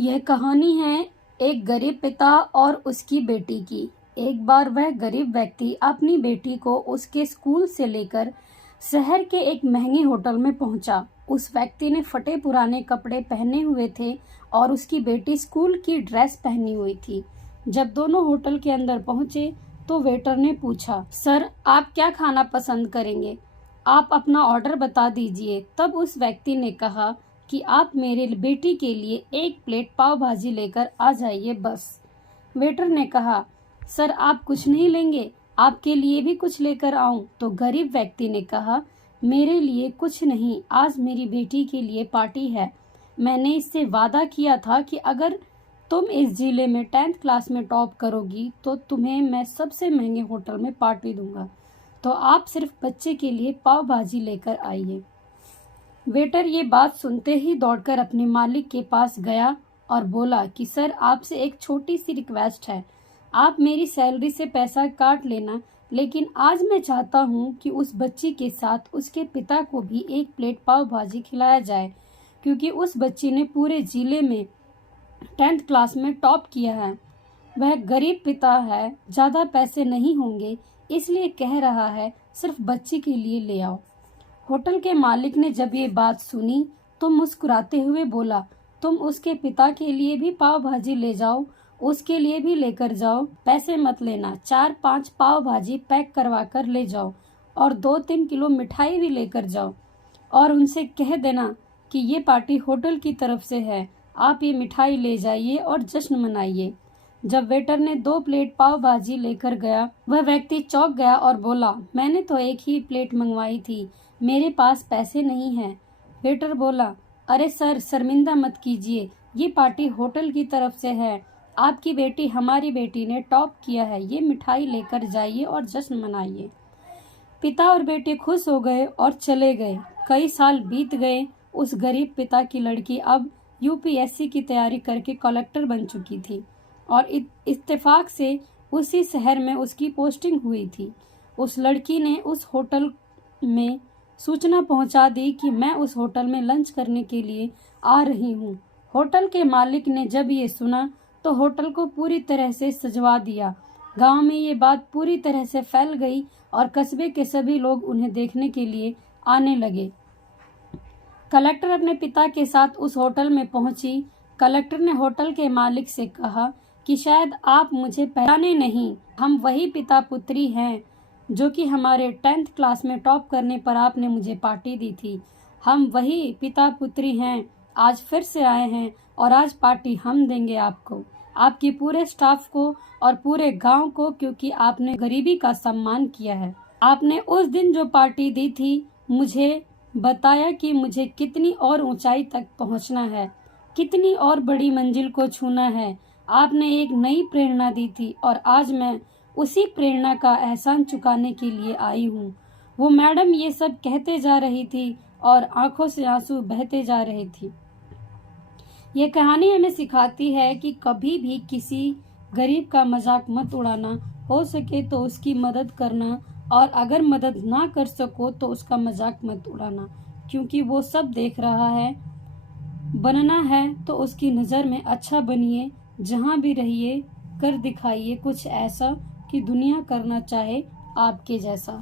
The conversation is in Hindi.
यह कहानी है एक गरीब पिता और उसकी बेटी की। एक बार वह गरीब व्यक्ति अपनी बेटी को उसके स्कूल से लेकर शहर के एक महंगे होटल में पहुंचा। उस व्यक्ति ने फटे पुराने कपड़े पहने हुए थे और उसकी बेटी स्कूल की ड्रेस पहनी हुई थी। जब दोनों होटल के अंदर पहुंचे तो वेटर ने पूछा, सर आप क्या खाना पसंद करेंगे? आप अपना ऑर्डर बता दीजिए। तब उस व्यक्ति ने कहा कि आप मेरे बेटी के लिए एक प्लेट पाव भाजी लेकर आ जाइए बस। वेटर ने कहा, सर आप कुछ नहीं लेंगे, आपके लिए भी कुछ लेकर आऊं? तो गरीब व्यक्ति ने कहा, मेरे लिए कुछ नहीं, आज मेरी बेटी के लिए पार्टी है। मैंने इससे वादा किया था कि अगर तुम इस जिले में 10th क्लास में टॉप करोगी तो तुम्हें मैं सबसे महंगे होटल में पार्टी दूंगा, तो आप सिर्फ बच्चे के लिए पाव भाजी लेकर आइए। वेटर ये बात सुनते ही दौड़कर अपने मालिक के पास गया और बोला कि सर आपसे एक छोटी सी रिक्वेस्ट है, आप मेरी सैलरी से पैसा काट लेना, लेकिन आज मैं चाहता हूँ कि उस बच्ची के साथ उसके पिता को भी एक प्लेट पाव भाजी खिलाया जाए, क्योंकि उस बच्ची ने पूरे जिले में 10th क्लास में टॉप किया है। वह गरीब पिता है, ज़्यादा पैसे नहीं होंगे, इसलिए कह रहा है सिर्फ बच्ची के लिए ले आओ। होटल के मालिक ने जब ये बात सुनी तो मुस्कुराते हुए बोला, तुम उसके पिता के लिए भी पाव भाजी ले जाओ, उसके लिए भी लेकर जाओ, पैसे मत लेना, 4-5 पाव भाजी पैक करवा कर ले जाओ और 2-3 किलो मिठाई भी लेकर जाओ और उनसे कह देना कि ये पार्टी होटल की तरफ से है, आप ये मिठाई ले जाइए और जश्न मनाइए। जब वेटर ने 2 प्लेट पाव भाजी लेकर गया, वह व्यक्ति चौंक गया और बोला, मैंने तो एक ही प्लेट मंगवाई थी, मेरे पास पैसे नहीं हैं। वेटर बोला, अरे सर शर्मिंदा मत कीजिए, ये पार्टी होटल की तरफ से है, आपकी बेटी हमारी बेटी ने टॉप किया है, ये मिठाई लेकर जाइए और जश्न मनाइए। पिता और बेटे खुश हो गए और चले गए। कई साल बीत गए। उस गरीब पिता की लड़की अब यूपीएससी की तैयारी करके कलेक्टर बन चुकी थी और इत्तेफाक से उसी शहर में उसकी पोस्टिंग हुई थी। उस लड़की ने उस होटल में सूचना पहुंचा दी कि मैं उस होटल में लंच करने के लिए आ रही हूं। होटल के मालिक ने जब ये सुना तो होटल को पूरी तरह से सजवा दिया। गांव में ये बात पूरी तरह से फैल गई और कस्बे के सभी लोग उन्हें देखने के लिए आने लगे। कलेक्टर अपने पिता के साथ उस होटल में पहुंची। कलेक्टर ने होटल के मालिक से कहा कि शायद आप मुझे पहचाने नहीं, हम वही पिता पुत्री हैं जो कि हमारे 10th क्लास में टॉप करने पर आपने मुझे पार्टी दी थी। हम वही पिता पुत्री हैं, आज फिर से आए हैं और आज पार्टी हम देंगे आपको, आपके पूरे स्टाफ को और पूरे गांव को, क्योंकि आपने गरीबी का सम्मान किया है। आपने उस दिन जो पार्टी दी थी मुझे बताया कि मुझे कितनी और ऊंचाई तक पहुंचना है, कितनी और बड़ी मंजिल को छूना है। आपने एक नई प्रेरणा दी थी और आज मैं उसी प्रेरणा का एहसान चुकाने के लिए आई हूँ। वो मैडम ये सब कहते जा रही थी और आंखों से आंसू बहते जा रहे थे। ये कहानी हमें सिखाती है कि कभी भी किसी गरीब का मजाक मत उड़ाना, हो सके तो उसकी मदद करना और अगर मदद ना कर सको तो उसका मजाक मत उड़ाना, क्योंकि वो सब देख रहा है। बनना है तो उसकी नज़र में अच्छा बनिए, जहाँ भी रहिए कर दिखाइए कुछ ऐसा कि दुनिया करना चाहे आपके जैसा।